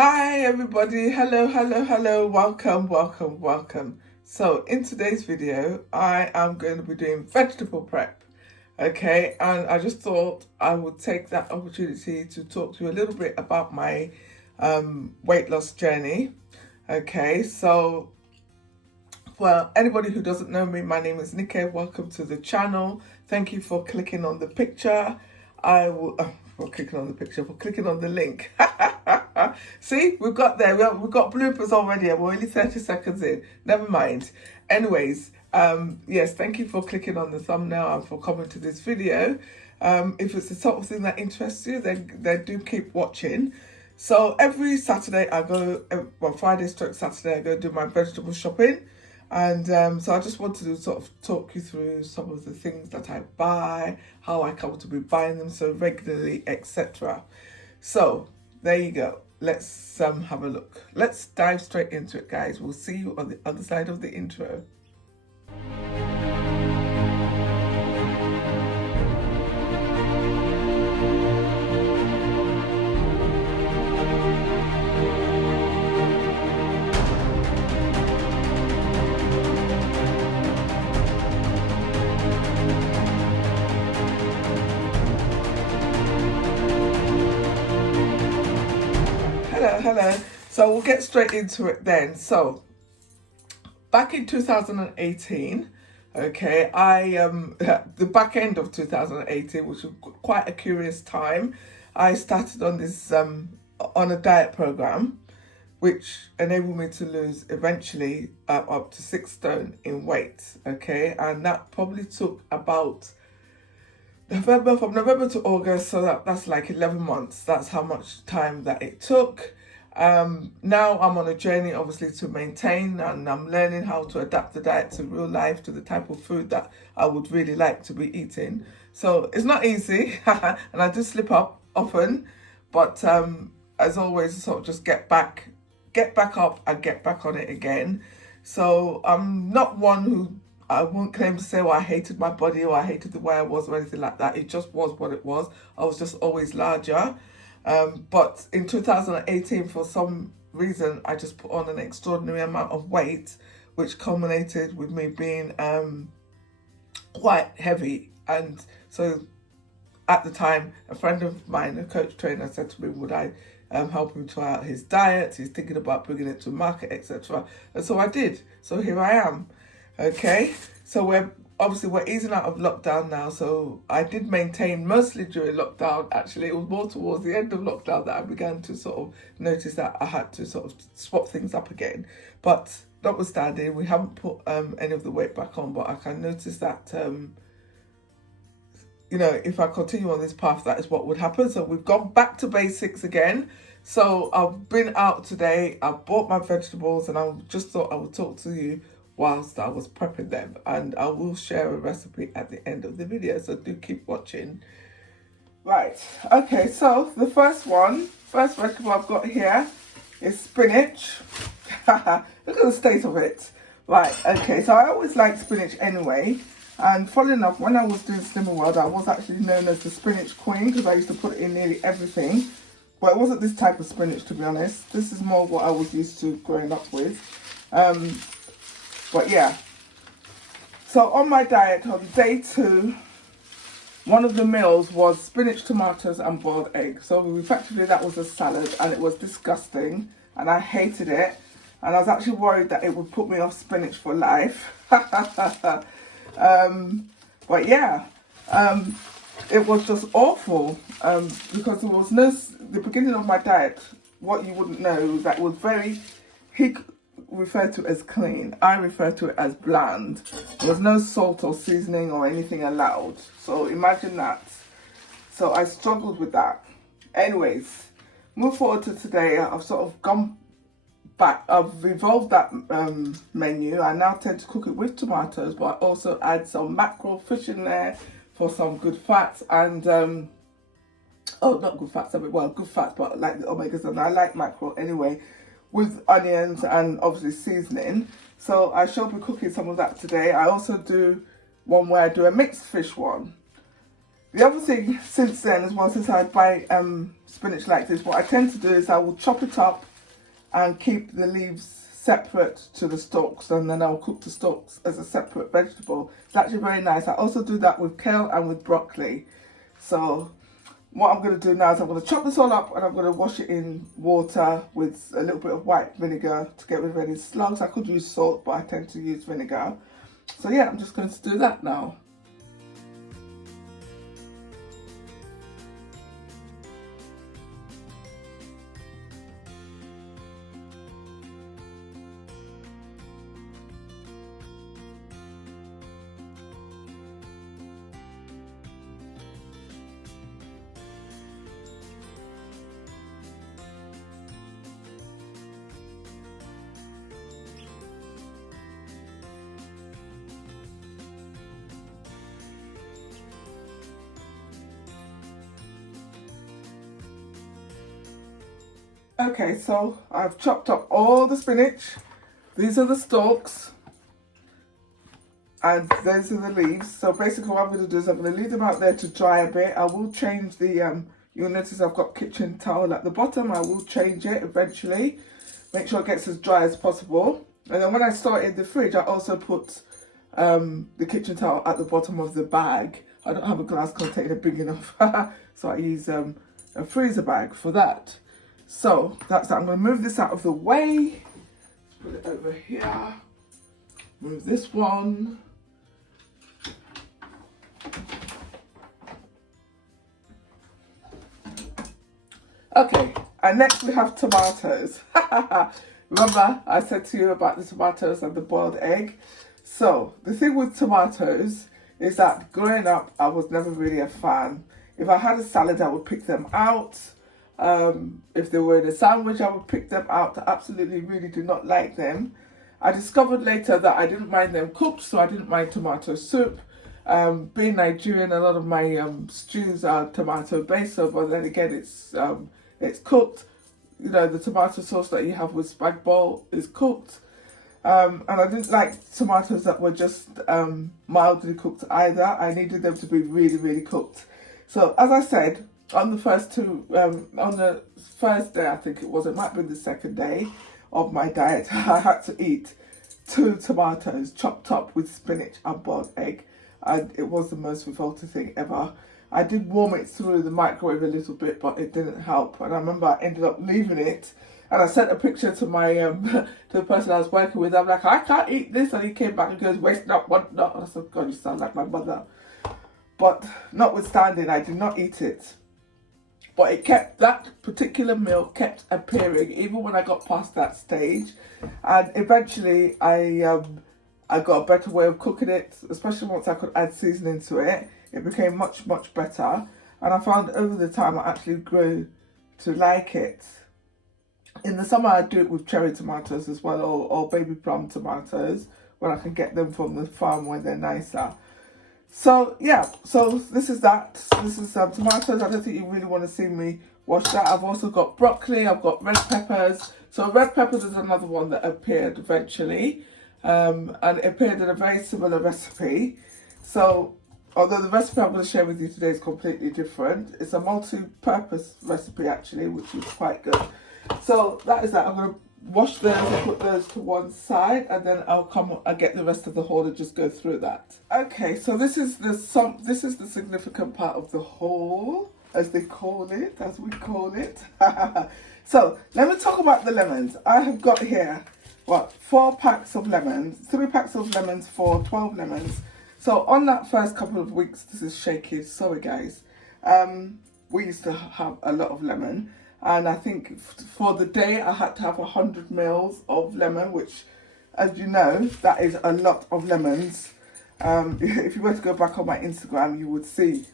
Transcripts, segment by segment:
Hi everybody, hello, welcome. So in today's video, I am going to be doing vegetable prep, okay? And I just thought I would take that opportunity to talk to you a little bit about my weight loss journey, okay? So, well, anybody who doesn't know me, my name is Nikki. Welcome to the channel. Thank you for clicking on the picture. For clicking on the link. See, we've got there. We've got bloopers already, and we're only 30 seconds in. Never mind. Anyways, yes, thank you for clicking on the thumbnail and for coming to this video. If it's the sort of thing that interests you, then do keep watching. So every Saturday I go, well, Friday / Saturday I go do my vegetable shopping. And so I just wanted to sort of talk you through some of the things that I buy, how I come to be buying them so regularly, etc. So there you go. Let's have a look. Let's dive straight into it, guys. We'll see you on the other side of the intro. Hello. So we'll get straight into it then. So back in 2018, okay, the back end of 2018, which was quite a curious time, I started on this on a diet program, which enabled me to lose eventually up to 6 stone in weight, okay, and that probably took about from November to August, so that's like 11 months. That's how much time that it took. Now I'm on a journey, obviously, to maintain, and I'm learning how to adapt the diet to real life, to the type of food that I would really like to be eating. So it's not easy, and I do slip up often, but as always, sort of just get back up and get back on it again. So I'm not one who, I won't claim to say, well, I hated my body or I hated the way I was or anything like that. It just was what it was. I was just always larger. But in 2018, for some reason, I just put on an extraordinary amount of weight, which culminated with me being quite heavy. And so at the time, a friend of mine, a coach trainer, said to me, would I help him try out his diet? He's thinking about bringing it to market, etc. And so I did. So here I am. Okay, so we're easing out of lockdown now, so I did maintain mostly during lockdown. Actually, it was more towards the end of lockdown that I began to sort of notice that I had to sort of swap things up again. But notwithstanding, we haven't put any of the weight back on, but I can notice that if I continue on this path, that is what would happen. So we've gone back to basics again. So I've been out today, I've bought my vegetables, and I just thought I would talk to you whilst I was prepping them, and I will share a recipe at the end of the video, so do keep watching. Right, okay, so the first vegetable I've got here is spinach. Look at the state of it. Right, okay, so I always like spinach anyway, and funnily enough, when I was doing Slimmer World, I was actually known as the spinach queen because I used to put it in nearly everything, but it wasn't this type of spinach, to be honest. This is more what I was used to growing up with. But yeah, so on my diet on day 2, one of the meals was spinach, tomatoes and boiled egg. So effectively that was a salad, and it was disgusting and I hated it, and I was actually worried that it would put me off spinach for life. But yeah, it was just awful because there was the beginning of my diet, what you wouldn't know is that it was very, referred to as clean. I refer to it as bland. There was no salt or seasoning or anything allowed. So imagine that. So I struggled with that. Anyways, move forward to today. I've sort of gone back. I've evolved that menu. I now tend to cook it with tomatoes, but I also add some mackerel fish in there for some good fats and not good fats, good fats, but like the omegas, and I like mackerel anyway, with onions and obviously seasoning. So I shall be cooking some of that today. I also do one where I do a mixed fish one. The other thing since then as well, since I buy spinach like this, what I tend to do is I will chop it up and keep the leaves separate to the stalks, and then I'll cook the stalks as a separate vegetable. It's actually very nice. I also do that with kale and with broccoli. So what I'm going to do now is I'm going to chop this all up, and I'm going to wash it in water with a little bit of white vinegar to get rid of any slugs. I could use salt, but I tend to use vinegar. So yeah, I'm just going to do that now. Okay, so I've chopped up all the spinach. These are the stalks, and those are the leaves. So basically what I'm going to do is I'm going to leave them out there to dry a bit. I will change the, you'll notice I've got kitchen towel at the bottom. I will change it eventually. Make sure it gets as dry as possible. And then when I store it in the fridge, I also put the kitchen towel at the bottom of the bag. I don't have a glass container big enough, so I use a freezer bag for that. So that's that. I'm going to move this out of the way. Put it over here. Move this one. Okay, and next we have tomatoes. Remember I said to you about the tomatoes and the boiled egg? So the thing with tomatoes is that growing up I was never really a fan. If I had a salad I would pick them out. If they were in a sandwich, I would pick them out. I absolutely really do not like them. I discovered later that I didn't mind them cooked, so I didn't mind tomato soup. Being Nigerian, a lot of my stews are tomato based, so but then again it's cooked. You know, the tomato sauce that you have with spag bowl is cooked. And I didn't like tomatoes that were just mildly cooked either. I needed them to be really, really cooked. So as I said, on the first day, I think it might have been the second day of my diet, I had to eat 2 tomatoes chopped up with spinach and boiled egg, and it was the most revolting thing ever. I did warm it through the microwave a little bit, but it didn't help, and I remember I ended up leaving it, and I sent a picture to my to the person I was working with. I'm like, I can't eat this, and he came back and goes, waste not, want not. And I said, God, you sound like my mother. But notwithstanding, I did not eat it. But it kept, that particular meal kept appearing even when I got past that stage. And eventually I got a better way of cooking it, especially once I could add seasoning to it. It became much, much better. And I found over the time I actually grew to like it. In the summer I do it with cherry tomatoes as well, or baby plum tomatoes, when I can get them from the farm where they're nicer. So yeah, so this is that. This is tomatoes. I don't think you really want to see me wash that. I've also got broccoli. I've got red peppers. So red peppers is another one that appeared eventually, and it appeared in a very similar recipe. So although the recipe I'm going to share with you today is completely different, it's a multi-purpose recipe actually, which is quite good. So that is that. I'm going to wash those and put those to one side, and then I'll get the rest of the haul and just go through that. Okay, so this is the significant part of the haul, as we call it. So let me talk about the lemons. I have got here 4 packs of lemons, 3 packs of lemons for 12 lemons. So on that first couple of weeks, this is shaky, sorry guys, we used to have a lot of lemon. And I think for the day I had to have 100 mils of lemon, which, as you know, that is a lot of lemons. If you were to go back on my Instagram, you would see.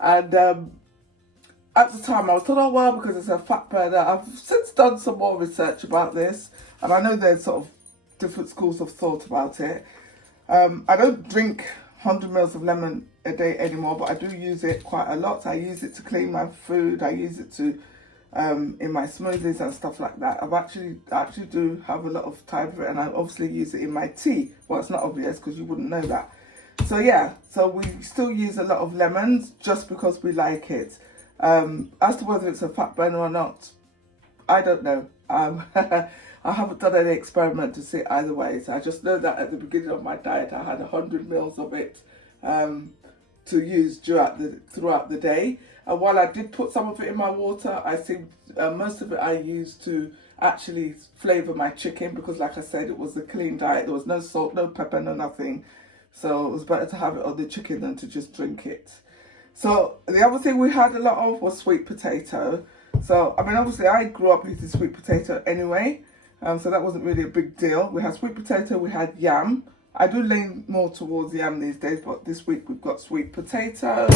And at the time I thought, oh well, because it's a fat burner. I've since done some more research about this, and I know there's sort of different schools of thought about it. I don't drink 100 mils of lemon a day anymore, but I do use it quite a lot. I use it to clean my food. I use it to in my smoothies and stuff like that. I actually do have a lot of time for it, and I obviously use it in my tea. Well, it's not obvious because you wouldn't know that. So yeah, so we still use a lot of lemons just because we like it. As to whether it's a fat burner or not, I don't know. I haven't done any experiment to see either ways. I just know that at the beginning of my diet, I had 100 mils of it to use throughout the day. And while I did put some of it in my water, I think most of it I used to actually flavour my chicken, because like I said, it was a clean diet. There was no salt, no pepper, no nothing. So it was better to have it on the chicken than to just drink it. So the other thing we had a lot of was sweet potato. So, I mean, obviously I grew up eating sweet potato anyway. So that wasn't really a big deal. We had sweet potato, we had yam. I do lean more towards yam these days, but this week we've got sweet potato.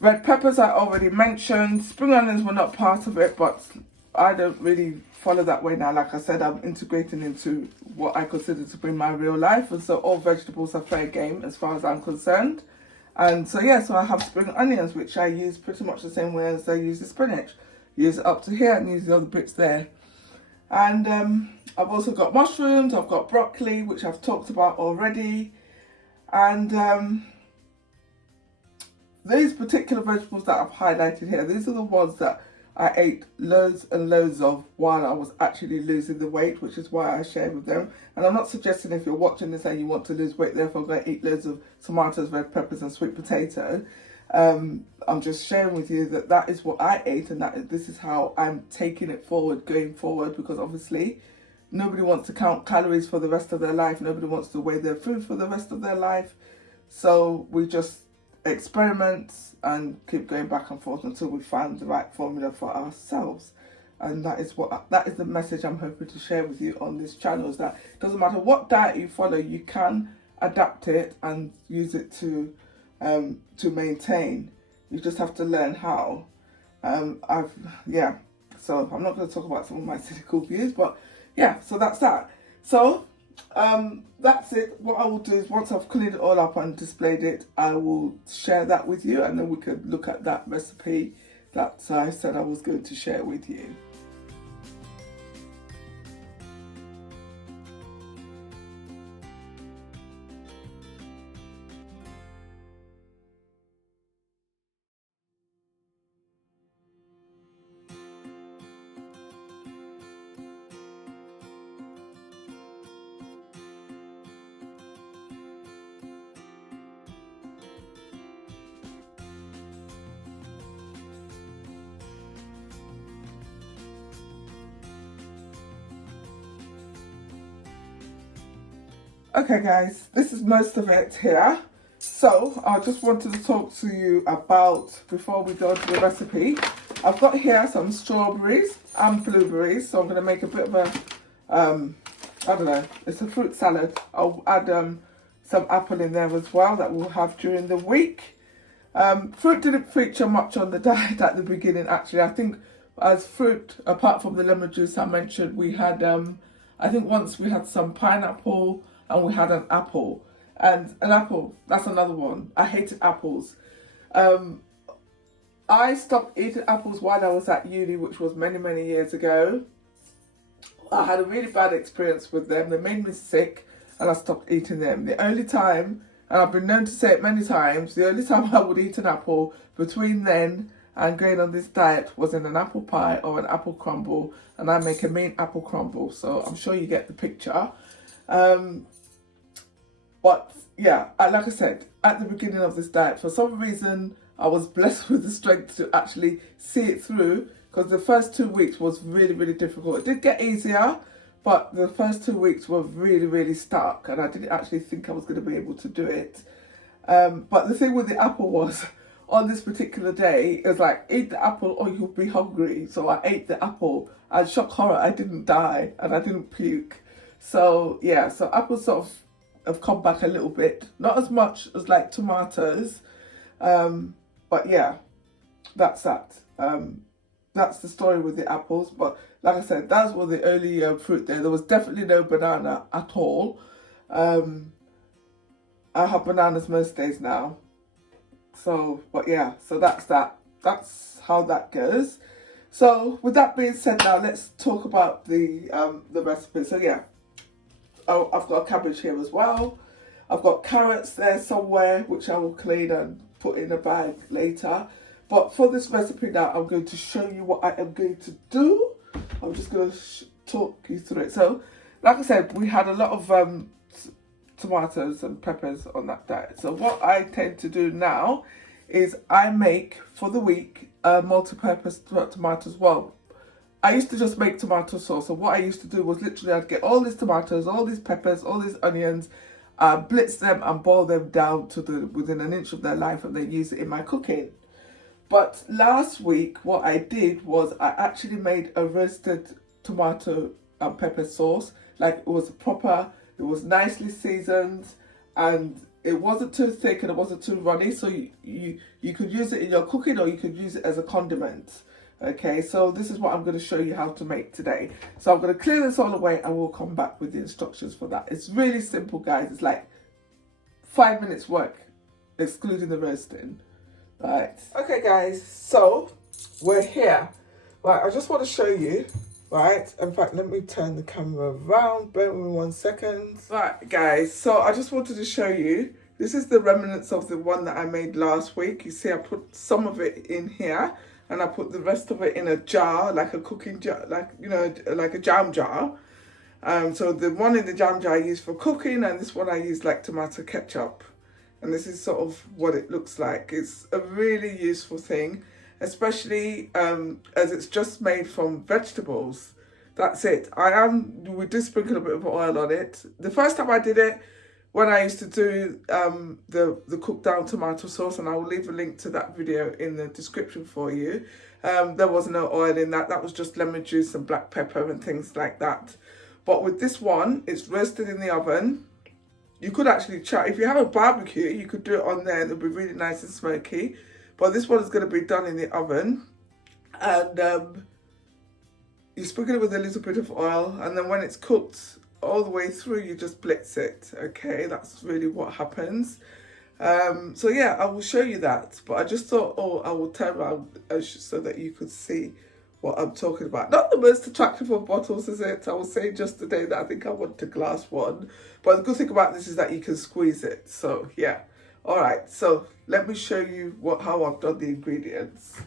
Red peppers I already mentioned. Spring onions were not part of it, but I don't really follow that way now. Like I said, I'm integrating into what I consider to be my real life. And so all vegetables are fair game as far as I'm concerned. And so yeah, so I have spring onions, which I use pretty much the same way as I use the spinach. Use it up to here and use the other bits there. And I've also got mushrooms, I've got broccoli, which I've talked about already. And these particular vegetables that I've highlighted here, these are the ones that I ate loads and loads of while I was actually losing the weight, which is why I share with them. And I'm not suggesting if you're watching this and you want to lose weight, therefore go and eat loads of tomatoes, red peppers and sweet potato. I'm just sharing with you that that is what I ate, and this is how I'm taking it forward, going forward, because obviously nobody wants to count calories for the rest of their life. Nobody wants to weigh their food for the rest of their life. So we just experiment and keep going back and forth until we find the right formula for ourselves. And that is the message I'm hoping to share with you on this channel, is that it doesn't matter what diet you follow, you can adapt it and use it to maintain. You just have to learn how. So I'm not going to talk about some of my cynical views, but yeah, so that's that. So that's it. What I will do is, once I've cleaned it all up and displayed it, I will share that with you, and then we can look at that recipe that I said I was going to share with you. Okay guys, this is most of it here. So I just wanted to talk to you about, before we go to the recipe, I've got here some strawberries and blueberries. So I'm going to make a bit of a, I don't know, it's a fruit salad. I'll add some apple in there as well that we'll have during the week. Fruit didn't feature much on the diet at the beginning, actually. I think as fruit, apart from the lemon juice I mentioned, we had, I think once we had some pineapple, and we had an apple. And an apple, that's another one. I hated apples. I stopped eating apples while I was at uni, which was many, many years ago. I had a really bad experience with them. They made me sick and I stopped eating them. The only time, and I've been known to say it many times, the only time I would eat an apple between then and going on this diet was in an apple pie or an apple crumble. And I make a mean apple crumble, so I'm sure you get the picture. But yeah, like I said, at the beginning of this diet, for some reason, I was blessed with the strength to actually see it through, because the first 2 weeks was really, really difficult. It did get easier, but the first 2 weeks were really, really stuck, and I didn't actually think I was going to be able to do it. But the thing with the apple was, on this particular day, it was like, eat the apple or you'll be hungry. So I ate the apple, and shock horror, I didn't die, and I didn't puke. So yeah, so apples sort of have come back a little bit, not as much as like tomatoes, but yeah, that's that. That's the story with the apples. But like I said, those were the early fruit there. There was definitely no banana at all. I have bananas most days now. So, but yeah, so that's that. That's how that goes. So with that being said, now let's talk about the recipe. So yeah. Oh, I've got a cabbage here as well. I've got carrots there somewhere, which I will clean and put in a bag later. But for this recipe now, I'm going to show you what I am going to do. I'm just going to talk you through it. So, like I said, we had a lot of tomatoes and peppers on that diet. So what I tend to do now is I make, for the week, multi-purpose tomatoes. Well, I used to just make tomato sauce. So what I used to do was literally I'd get all these tomatoes, all these peppers, all these onions, blitz them and boil them down to within an inch of their life, and then use it in my cooking. But last week, what I did was I actually made a roasted tomato and pepper sauce. Like, it was proper, it was nicely seasoned, and it wasn't too thick and it wasn't too runny. So you could use it in your cooking, or you could use it as a condiment. Okay, so this is what I'm going to show you how to make today. So I'm going to clear this all away and we'll come back with the instructions for that. It's really simple, guys. It's like 5 minutes work, excluding the roasting. Right. Okay, guys, so we're here. Right, I just want to show you, right? In fact, let me turn the camera around. Bear with me 1 second. Right, guys, so I just wanted to show you. This is the remnants of the one that I made last week. You see, I put some of it in here, and I put the rest of it in a jar, like a cooking jar, like, you know, like a jam jar. So the one in the jam jar I use for cooking, and this one I use like tomato ketchup. And this is sort of what it looks like. It's a really useful thing, especially as it's just made from vegetables. That's it. We do sprinkle a bit of oil on it. The first time I did it, when I used to do the cooked down tomato sauce, and I will leave a link to that video in the description for you. There was no oil in that. That was just lemon juice and black pepper and things like that. But with this one, it's roasted in the oven. You could actually char. If you have a barbecue, you could do it on there and it'll be really nice and smoky. But this one is going to be done in the oven. And you sprinkle it with a little bit of oil. And then when it's cooked all the way through, you just blitz it. Okay, that's really what happens. So yeah, I will show you that. But I just thought, oh, I will turn around so that you could see what I'm talking about. Not the most attractive of bottles, is it? I was saying just today that I think I want a glass one. But the good thing about this is that you can squeeze it. So yeah. All right. So let me show you how I've done the ingredients.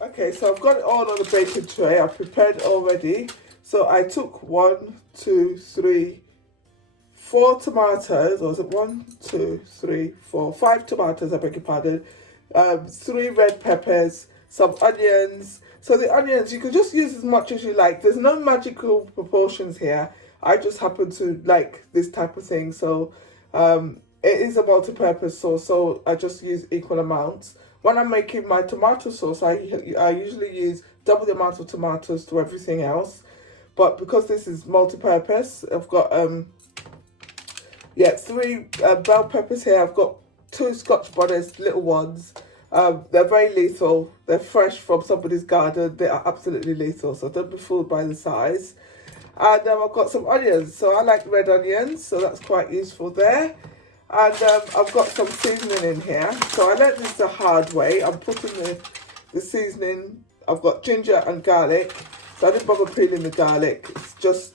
Okay. So I've got it all on a baking tray. I've prepared it already. So I took 1, 2, 3, 4 tomatoes. Or was it 1, 2, 3, 4, 5 tomatoes? I beg your pardon. 3 red peppers, some onions. So the onions, you can just use as much as you like. There's no magical proportions here. I just happen to like this type of thing. So it is a multi-purpose sauce, so I just use equal amounts. When I'm making my tomato sauce, I usually use double the amount of tomatoes to everything else. But because this is multi-purpose, I've got 3 bell peppers here. I've got 2 Scotch bonnets, little ones. They're very lethal. They're fresh from somebody's garden. They are absolutely lethal, so don't be fooled by the size. And I've got some onions. So I like red onions, so that's quite useful there. And I've got some seasoning in here. So I learned this the hard way. I'm putting the seasoning. I've got ginger and garlic. So I didn't bother peeling the garlic. It's just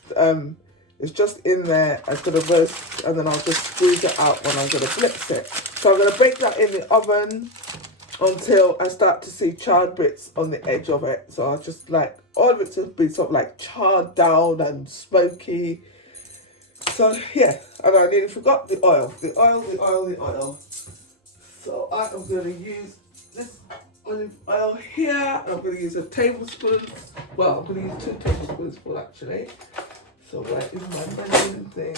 in there. I'm going to roast, and then I'll just squeeze it out when I'm going to blitz it. So I'm going to bake that in the oven until I start to see charred bits on the edge of it. So I just like all of it to be sort of like charred down and smoky. So yeah, and I nearly forgot the oil. The oil. So I am going to use this olive oil here. I'm going to use a tablespoon. Well, I'm going to use 2 tablespoons full actually. So where is my measuring thing?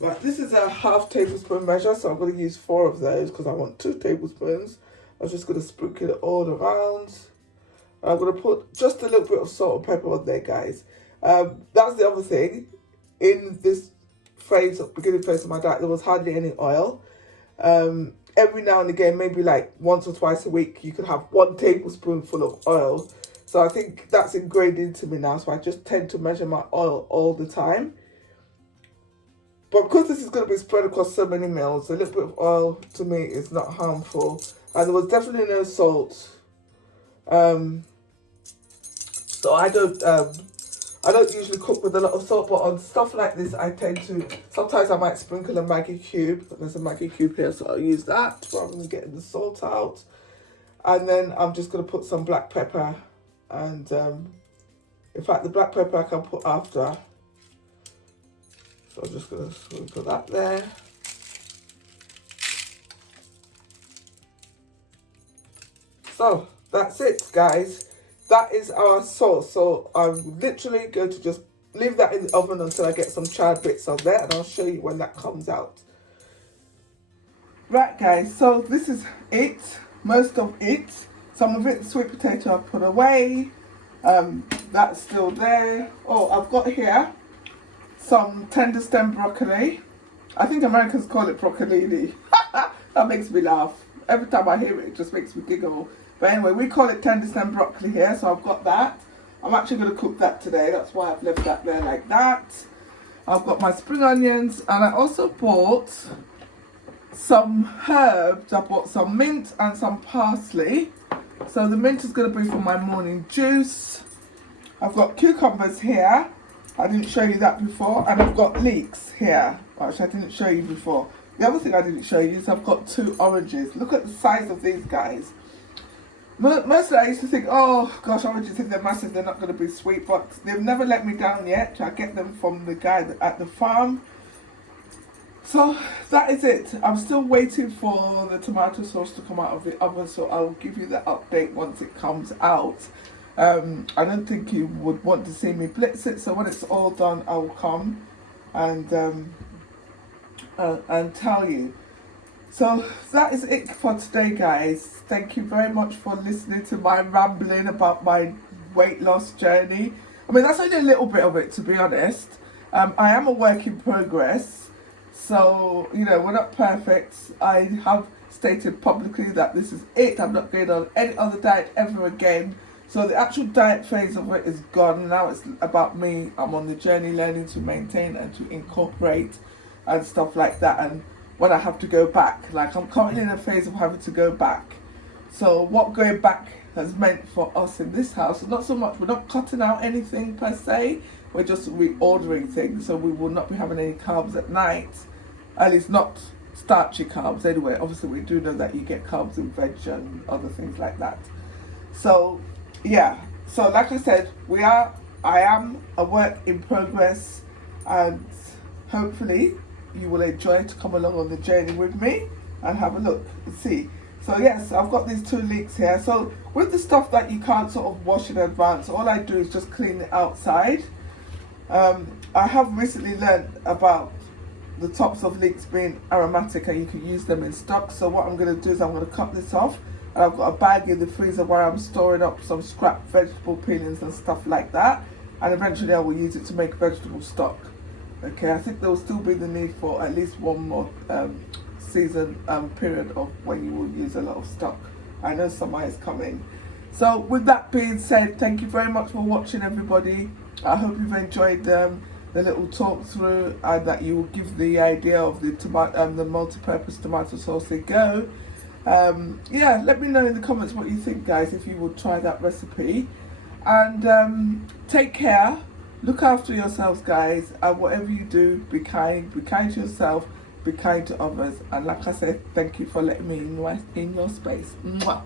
Right, this is a ½ tablespoon measure, so I'm going to use 4 of those because I want 2 tablespoons. I'm just going to sprinkle it all around. I'm going to put just a little bit of salt and pepper on there, guys. That's the other thing. In this beginning phase of my diet, there was hardly any oil. Every now and again, maybe like once or twice a week, you could have 1 tablespoonful of oil. So I think that's ingrained into me now. So I just tend to measure my oil all the time. But because this is going to be spread across so many meals, a little bit of oil to me is not harmful. And there was definitely no salt. So I don't usually cook with a lot of salt, but on stuff like this, I tend to, sometimes I might sprinkle a Maggi cube. There's a Maggi cube here, so I'll use that rather than getting the salt out. And then I'm just going to put some black pepper, and in fact the black pepper I can put after. So I'm just going to sprinkle that there. So that's it, guys. That is our sauce. So I'm literally going to just leave that in the oven until I get some charred bits on there, and I'll show you when that comes out. Right, guys, so this is it, most of it. Some of it, sweet potato, I've put away. That's still there. Oh, I've got here some tender stem broccoli. I think Americans call it broccolini. That makes me laugh. Every time I hear it, it just makes me giggle. But anyway, we call it tender stem broccoli here, so I've got that. I'm actually going to cook that today. That's why I've left that there like that. I've got my spring onions, and I also bought some herbs. I bought some mint and some parsley. So the mint is going to be for my morning juice. I've got cucumbers here. I didn't show you that before. And I've got leeks here, which I didn't show you before. The other thing I didn't show you is I've got 2 oranges. Look at the size of these guys. Mostly I used to think, oh gosh, oranges, if they're massive, they're not going to be sweet. But they've never let me down yet. I get them from the guy at the farm. So that is it. I'm still waiting for the tomato sauce to come out of the oven, so I'll give you the update once it comes out. I don't think you would want to see me blitz it, so when it's all done, I will come and tell you. So that is it for today, guys. Thank you very much for listening to my rambling about my weight loss journey. I mean, that's only a little bit of it, to be honest. I am a work in progress. So, you know, we're not perfect. I have stated publicly that this is it. I'm not going on any other diet ever again. So the actual diet phase of it is gone. Now it's about me. I'm on the journey learning to maintain and to incorporate and stuff like that. And when I have to go back, like I'm currently in a phase of having to go back. So what going back has meant for us in this house is not so much, we're not cutting out anything per se. We're just reordering things. So we will not be having any carbs at night. At least not starchy carbs anyway. Obviously we do know that you get carbs in veg and other things like that. So yeah, so like I said, I am a work in progress, and hopefully you will enjoy to come along on the journey with me and have a look and see. So yes, I've got these 2 leeks here. So with the stuff that you can't sort of wash in advance, all I do is just clean it outside. I have recently learned about the tops of leeks being aromatic, and you can use them in stock. So what I'm going to do is I'm going to cut this off, and I've got a bag in the freezer where I'm storing up some scrap vegetable peelings and stuff like that, and eventually I will use it to make vegetable stock. Okay, I think there will still be the need for at least one more season period of when you will use a lot of stock. I know summer is coming. So with that being said, thank you very much for watching, everybody. I hope you've enjoyed the little talk through, and that you will give the idea of the multi-purpose tomato sauce a go. Yeah, let me know in the comments what you think, guys, if you would try that recipe. And take care, look after yourselves, guys, and whatever you do, be kind to yourself, be kind to others. And like I said, thank you for letting me in your space. Mwah.